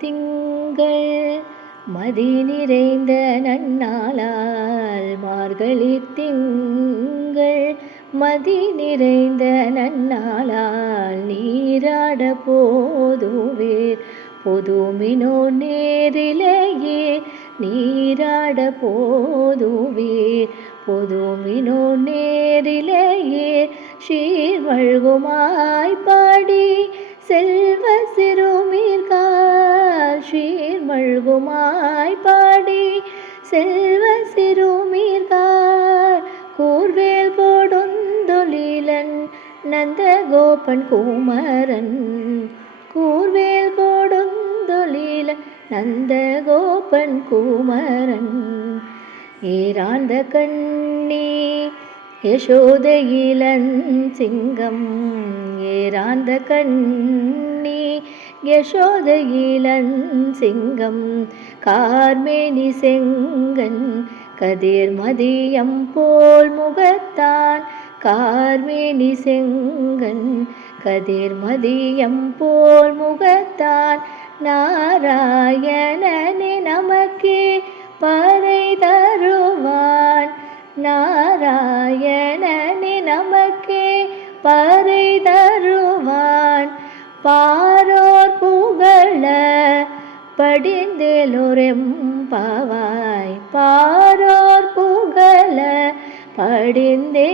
திங்கள் மதி நிறைந்த நன்னாளால் மார்கழி திங்கள் மதி நிறைந்த நன்னாளால் நீராட போதுவேர் பொதுமினோ நேரிலேயே நீராட போதுவேர் பொதுமினோ நேரிலேயே சீர்வழ்குமாய்ப்பா சீர்மழ்குமாய் பாடி செல்வ சிறுமீர்கார். கூர்வேல் போடுந்தொழிலன் நந்த கோபன் குமரன். கூர்வேல் போடுந்தொழிலன் நந்த கோபன் குமரன். ஏராந்த கண்ணி யசோதையிலன் சிங்கம். ஏராந்த கண்ணி யசோத இளன் சிங்கம் கார்மேனி செங்கன் கதிர் மதியம் போல் முகத்தான் கார்மேனி செங்கன் கதிர் மதியம் போல் முகத்தான் நாராயணனே நமக்கே பறை தருவான். நாராயணனே நமக்கே பறை தருவான். பாரோர் புகழ படிந்தேலோரெம்பாவாய் பாரோர் புகழ படிந்தேலோரெம்பாவாய்